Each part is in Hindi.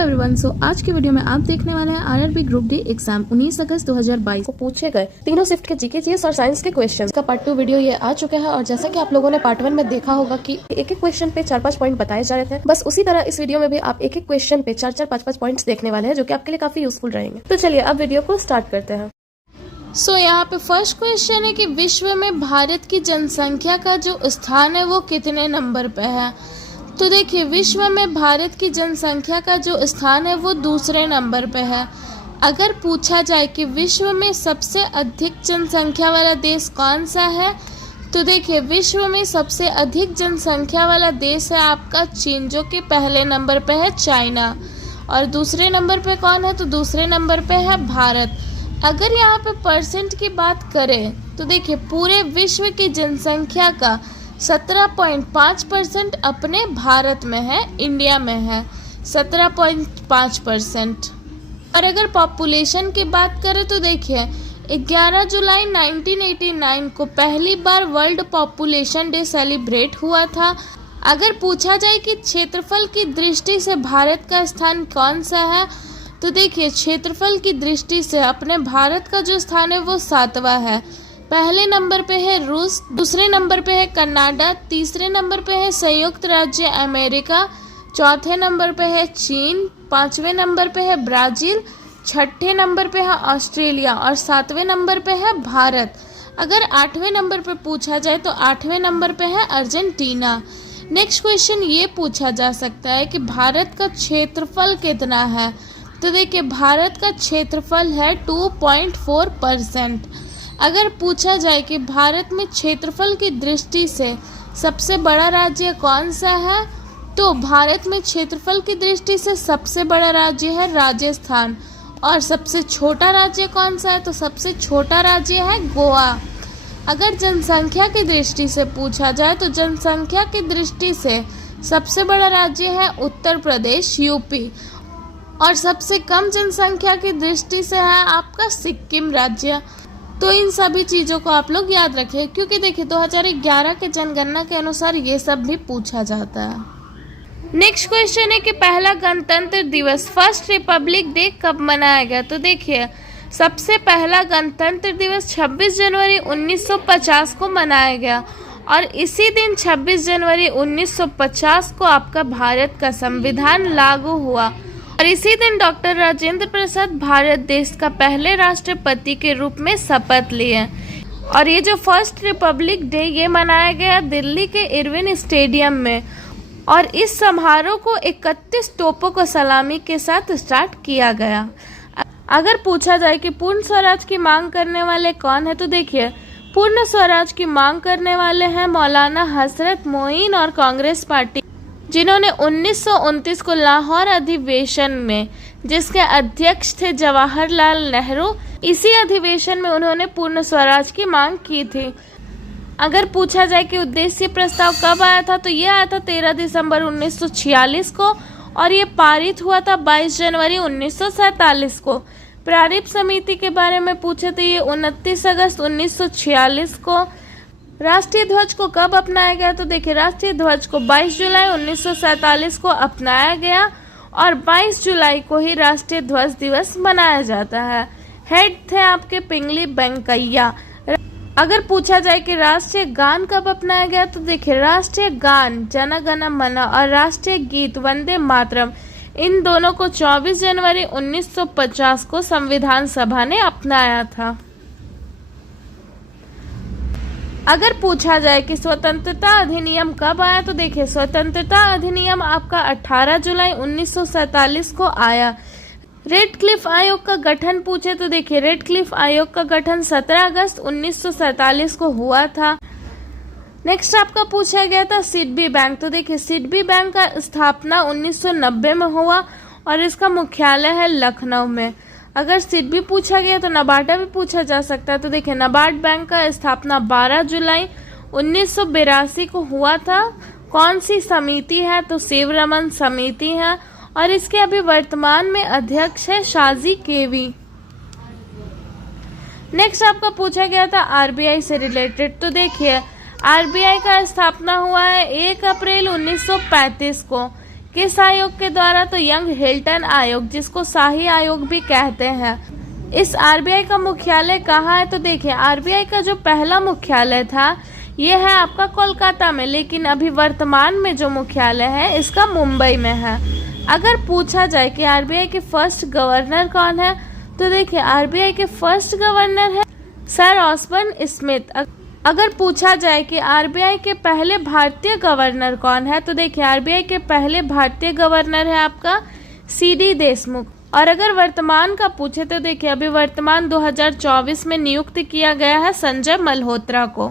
एवरीवन, आज की वीडियो में आप देखने वाले हैं आरआरबी ग्रुप डी एग्जाम 19 अगस्त 2022 को पूछे गए तीनों शिफ्ट के जीके जीएस और साइंस के क्वेश्चंस का पार्ट 2 वीडियो ये आ चुका है। और जैसा कि आप लोगों ने पार्ट 1 में देखा होगा कि एक एक क्वेश्चन पे 4-5 पॉइंट बताए जा रहे थे, बस उसी तरह इस वीडियो में भी आप एक एक क्वेश्चन पे 4-4, 5-5 पॉइंट्स देखने वाले हैं, जो कि आपके लिए काफी यूजफुल रहेंगे। तो चलिए अब वीडियो को स्टार्ट करते हैं। यहाँ पे फर्स्ट क्वेश्चन है कि विश्व में भारत की जनसंख्या का जो स्थान है वो कितने नंबर पे है। तो देखिए, विश्व में भारत की जनसंख्या का जो स्थान है वो दूसरे नंबर पे है। अगर पूछा जाए कि विश्व में सबसे अधिक जनसंख्या वाला देश कौन सा है, तो देखिए विश्व में सबसे अधिक जनसंख्या वाला देश है आपका चीन, जो कि पहले नंबर पे है चाइना। और दूसरे नंबर पे कौन है, तो दूसरे नंबर पे है भारत। अगर यहाँ पे परसेंट की बात करें तो देखिए पूरे विश्व की जनसंख्या का 17.5% अपने भारत में है, इंडिया में है 17.5%। और अगर पॉपुलेशन की बात करें तो देखिए 11 जुलाई 1989 को पहली बार वर्ल्ड पॉपुलेशन डे सेलिब्रेट हुआ था। अगर पूछा जाए कि क्षेत्रफल की दृष्टि से भारत का स्थान कौन सा है, तो देखिए क्षेत्रफल की दृष्टि से अपने भारत का जो स्थान है वो 7वां है। पहले नंबर पे है रूस, दूसरे नंबर पे है कनाडा, तीसरे नंबर पे है संयुक्त राज्य अमेरिका, चौथे नंबर पे है चीन, पांचवें नंबर पे है ब्राजील, छठे नंबर पे है ऑस्ट्रेलिया और 7वें नंबर पे है भारत। अगर 8वें नंबर पे पूछा जाए तो 8वें नंबर पे है अर्जेंटीना। नेक्स्ट क्वेश्चन ये पूछा जा सकता है कि भारत का क्षेत्रफल कितना है। तो देखिए भारत का क्षेत्रफल है 2.4%। अगर पूछा जाए कि भारत में क्षेत्रफल की दृष्टि से सबसे बड़ा राज्य कौन सा है, तो भारत में क्षेत्रफल की दृष्टि से सबसे बड़ा राज्य है राजस्थान। और सबसे छोटा राज्य कौन सा है, तो सबसे छोटा राज्य है गोवा। अगर जनसंख्या की दृष्टि से पूछा जाए तो जनसंख्या की दृष्टि से सबसे बड़ा राज्य है उत्तर प्रदेश, यूपी। और सबसे कम जनसंख्या की दृष्टि से है आपका सिक्किम राज्य। तो इन सभी चीज़ों को आप लोग याद रखें, क्योंकि देखिए 2011 के जनगणना के अनुसार ये सब भी पूछा जाता है। नेक्स्ट क्वेश्चन है कि पहला गणतंत्र दिवस, फर्स्ट रिपब्लिक डे कब मनाया गया। तो देखिए सबसे पहला गणतंत्र दिवस 26 जनवरी 1950 को मनाया गया। और इसी दिन 26 जनवरी 1950 को आपका भारत का संविधान लागू हुआ। और इसी दिन डॉक्टर राजेंद्र प्रसाद भारत देश का पहले राष्ट्रपति के रूप में शपथ लिए। और ये जो फर्स्ट रिपब्लिक डे ये मनाया गया दिल्ली के इरविन स्टेडियम में। और इस समारोह को 31 तोपों को सलामी के साथ स्टार्ट किया गया। अगर पूछा जाए कि पूर्ण स्वराज की मांग करने वाले कौन है, तो देखिए पूर्ण स्वराज की मांग करने वाले हैं मौलाना हजरत मोइन और कांग्रेस पार्टी, जिन्होंने 1929 को लाहौर अधिवेशन में, जिसके अध्यक्ष थे जवाहरलाल नेहरू, इसी अधिवेशन में उन्होंने पूर्ण स्वराज की मांग की थी। अगर पूछा जाए कि उद्देश्य प्रस्ताव कब आया था, तो ये आया था 13 दिसंबर 1946 को और ये पारित हुआ था 22 जनवरी 1947 को। प्रारूप समिति के बारे में पूछे तो ये 29 अगस्त 1946 को। राष्ट्रीय ध्वज को कब अपनाया गया, तो देखिए राष्ट्रीय ध्वज को 22 जुलाई 1947 को अपनाया गया और 22 जुलाई को ही राष्ट्रीय ध्वज दिवस मनाया जाता है। हेड थे आपके पिंगली वेंकैया। अगर पूछा जाए कि राष्ट्रीय गान कब अपनाया गया, तो देखिए राष्ट्रीय गान जन गण मन और राष्ट्रीय गीत वंदे मातरम, इन दोनों को 24 जनवरी 1950 को संविधान सभा ने अपनाया था। अगर पूछा जाए कि स्वतंत्रता अधिनियम कब आया, तो देखिए स्वतंत्रता अधिनियम आपका 18 जुलाई 1947 को आया। रेड क्लिफ आयोग का गठन पूछे तो देखिए रेड क्लिफ आयोग का गठन 17 अगस्त 1947 को हुआ था। नेक्स्ट आपका पूछा गया था सिडबी बैंक। तो देखिए सिडबी बैंक का स्थापना 1990 में हुआ और इसका मुख्यालय है लखनऊ में। अगर सिडबी पूछा गया तो नबार्ड भी पूछा जा सकता है। तो देखिए नबार्ड बैंक का स्थापना 12 जुलाई 1982 को हुआ था। कौन सी समिति है, तो शिवरमन समिति है और इसके अभी वर्तमान में अध्यक्ष है शाजी केवी। नेक्स्ट आपका पूछा गया था आरबीआई से रिलेटेड। तो देखिए आरबीआई का स्थापना हुआ है 1 अप्रैल 1935 को। किस आयोग के द्वारा? तो यंग हिल्टन आयोग, जिसको शाही आयोग भी कहते हैं। इस आरबीआई का मुख्यालय कहाँ है? तो देखिए, आरबीआई का जो पहला मुख्यालय था ये है आपका कोलकाता में, लेकिन अभी वर्तमान में जो मुख्यालय है इसका मुंबई में है। अगर पूछा जाए कि आरबीआई के फर्स्ट गवर्नर कौन है, तो देखिए आरबीआई के फर्स्ट गवर्नर है सर ऑस्बर्न स्मिथ। अगर पूछा जाए कि आरबीआई के पहले भारतीय गवर्नर कौन है, तो देखिए आरबीआई के पहले भारतीय गवर्नर है आपका सीडी देशमुख। और अगर वर्तमान का पूछे तो देखिए अभी वर्तमान 2024 में नियुक्त किया गया है संजय मल्होत्रा को।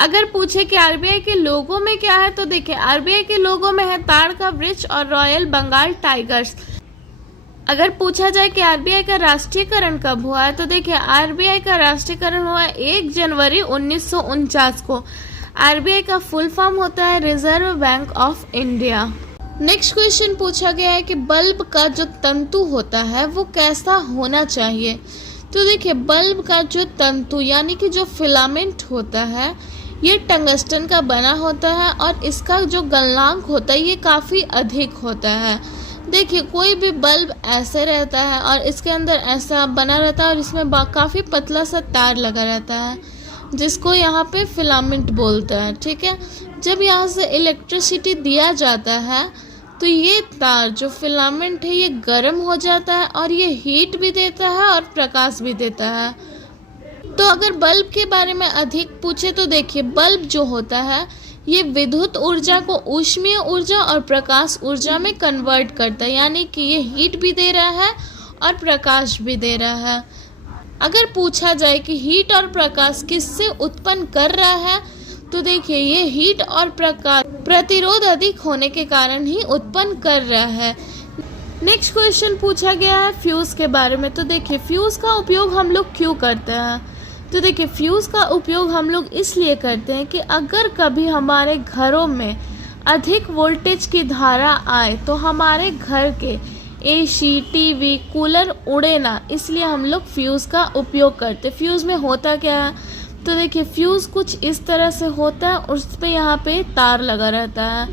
अगर पूछे कि आरबीआई के लोगों में क्या है, तो देखिए आरबीआई के लोगों में है ताड़ का वृक्ष और रॉयल बंगाल टाइगर्स। अगर पूछा जाए कि आरबीआई का राष्ट्रीयकरण कब हुआ है, तो देखिए आरबीआई का राष्ट्रीयकरण हुआ 1 जनवरी 1949 को। आरबीआई का फुल फॉर्म होता है reserve bank of India. Next question पूछा गया है कि बल्ब का जो तंतु होता है वो कैसा होना चाहिए। तो देखिए बल्ब का जो तंतु यानी कि जो फिलामेंट होता है ये टंगस्टन का बना होता है और इसका जो गलनांक होता है ये काफ़ी अधिक होता है। देखिए कोई भी बल्ब ऐसे रहता है और इसके अंदर ऐसा बना रहता है और इसमें काफ़ी पतला सा तार लगा रहता है जिसको यहाँ पे फिलामेंट बोलते हैं। ठीक है, जब यहाँ से इलेक्ट्रिसिटी दिया जाता है तो ये तार जो फिलामेंट है ये गर्म हो जाता है और ये हीट भी देता है और प्रकाश भी देता है। तो अगर बल्ब के बारे में अधिक पूछे तो देखिए बल्ब जो होता है ये विद्युत ऊर्जा को ऊष्मीय ऊर्जा और प्रकाश ऊर्जा में कन्वर्ट करता है, यानी कि ये हीट भी दे रहा है और प्रकाश भी दे रहा है। अगर पूछा जाए कि हीट और प्रकाश किससे उत्पन्न कर रहा है, तो देखिए ये हीट और प्रकाश प्रतिरोध अधिक होने के कारण ही उत्पन्न कर रहा है। नेक्स्ट क्वेश्चन पूछा गया है फ्यूज के बारे में। तो देखिए फ्यूज का उपयोग हम लोग क्यों करते हैं? तो देखिए फ्यूज का उपयोग हम लोग इसलिए करते हैं कि अगर कभी हमारे घरों में अधिक वोल्टेज की धारा आए तो हमारे घर के एसी, टीवी, कूलर उड़े ना, इसलिए हम लोग फ्यूज का उपयोग करते। फ्यूज में होता क्या है? तो देखिए फ्यूज कुछ इस तरह से होता है, उस पे यहाँ पे तार लगा रहता है।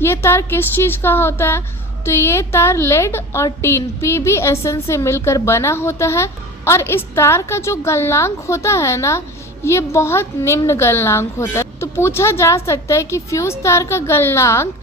ये तार किस चीज़ का होता है? तो ये तार लेड और टीन PbSn से मिलकर बना होता है और इस तार का जो गलनांक होता है ना ये बहुत निम्न गलनांक होता है। तो पूछा जा सकता है कि फ्यूज तार का गलनांक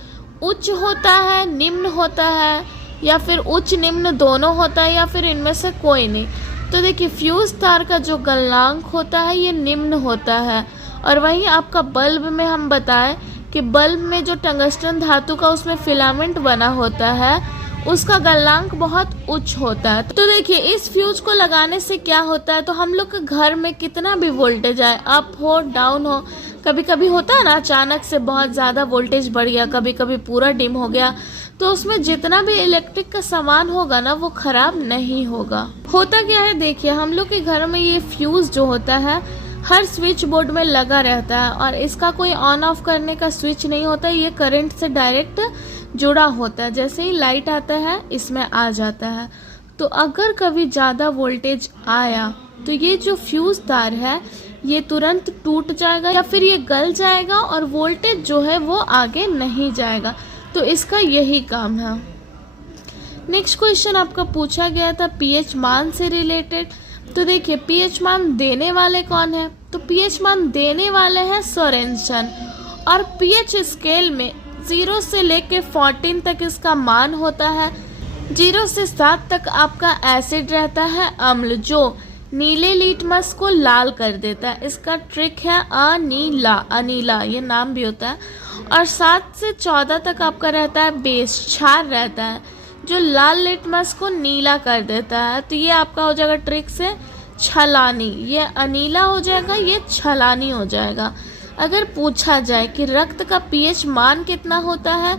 उच्च होता है, निम्न होता है या फिर उच्च निम्न दोनों होता है या फिर इनमें से कोई नहीं। तो देखिए फ्यूज तार का जो गलनांक होता है ये निम्न होता है। और वहीं आपका बल्ब में हम बताएं कि बल्ब में जो टंगस्टन धातु का उसमें फिलामेंट बना होता है उसका गलनांक बहुत उच्च होता है। तो देखिए इस फ्यूज को लगाने से क्या होता है, तो हम लोग के घर में कितना भी वोल्टेज आए, अप हो डाउन हो, कभी कभी होता है ना अचानक से बहुत ज़्यादा वोल्टेज बढ़ गया, कभी कभी पूरा डिम हो गया, तो उसमें जितना भी इलेक्ट्रिक का सामान होगा ना वो खराब नहीं होगा। होता क्या है देखिए हम लोग के घर में ये फ्यूज जो होता है हर स्विच बोर्ड में लगा रहता है और इसका कोई ऑन ऑफ करने का स्विच नहीं होता, ये करंट से डायरेक्ट जुड़ा होता है। जैसे ही लाइट आता है इसमें आ जाता है। तो अगर कभी ज़्यादा वोल्टेज आया तो ये जो फ्यूज तार है ये तुरंत टूट जाएगा या फिर ये गल जाएगा और वोल्टेज जो है वो आगे नहीं जाएगा। तो इसका यही काम है। नेक्स्ट क्वेश्चन आपका पूछा गया था पीएच मान से रिलेटेड। तो देखिए पीएच मान देने वाले कौन है? तो पीएच मान देने वाले हैं सोरेनसन और पीएच स्केल में 0 से लेके 14 तक इसका मान होता है। 0 से 7 तक आपका एसिड रहता है अम्ल जो नीले लिटमस को लाल कर देता है। इसका ट्रिक है अनीला ये नाम भी होता है। और 7 से 14 तक आपका रहता है बेस क्षार रहता है जो लाल लिटमस को नीला कर देता है। तो ये आपका हो जाएगा ट्रिक से छलानी, ये अनीला हो जाएगा, ये छलानी हो जाएगा। अगर पूछा जाए कि रक्त का पीएच मान कितना होता है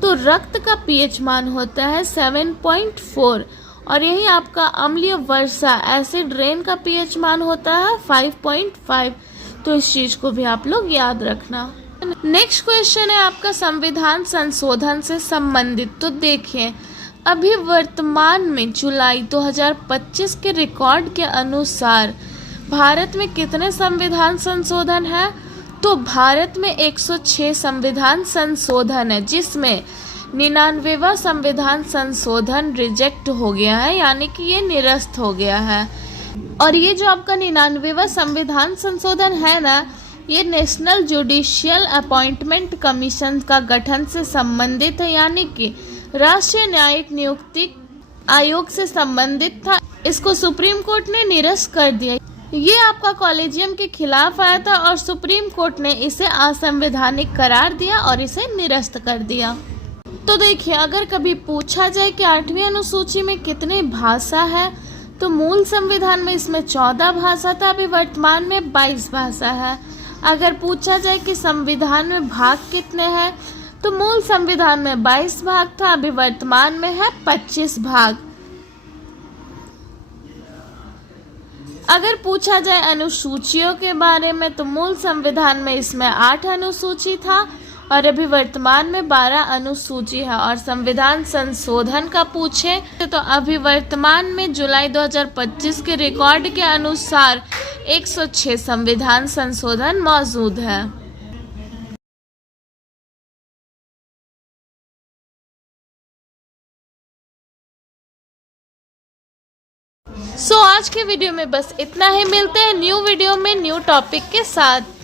तो रक्त का पीएच मान होता है 7.4 और यही आपका अम्लीय वर्षा एसिड रेन का पीएच मान होता है 5.5। तो इस चीज को भी आप लोग याद रखना। नेक्स्ट क्वेश्चन है आपका संविधान संशोधन से संबंधित। तो देखिए अभी वर्तमान में जुलाई 2025 के रिकॉर्ड के अनुसार भारत में कितने संविधान संशोधन है? तो भारत में 106 संविधान संशोधन है जिसमें 99वां संविधान संशोधन रिजेक्ट हो गया है, यानी कि ये निरस्त हो गया है। और ये जो आपका 99वां संविधान संशोधन है ना, ये नेशनल जुडिशियल अपॉइंटमेंट कमीशन का गठन से संबंधित है, यानी कि राष्ट्रीय न्यायिक नियुक्ति आयोग से संबंधित था। इसको सुप्रीम कोर्ट ने निरस्त कर दिया। ये आपका कॉलेजियम के खिलाफ आया था और सुप्रीम कोर्ट ने इसे असंवैधानिक करार दिया और इसे निरस्त कर दिया। तो देखिए, अगर कभी पूछा जाए कि 8वीं अनुसूची में कितने भाषा है, तो मूल संविधान में इसमें 14 भाषा था, अभी वर्तमान में 22 भाषा है। अगर पूछा जाए कि संविधान में भाग कितने हैं, तो मूल संविधान में 22 भाग था, अभी वर्तमान में है 25 भाग। अगर पूछा जाए अनुसूचियों के बारे में, तो मूल संविधान में इसमें 8 अनुसूची था और अभी वर्तमान में 12 अनुसूची है। और संविधान संशोधन का पूछे तो अभी वर्तमान में जुलाई 2025 के रिकॉर्ड के अनुसार 106 संविधान संशोधन मौजूद है। आज के वीडियो में बस इतना ही। मिलते हैं न्यू वीडियो में न्यू टॉपिक के साथ।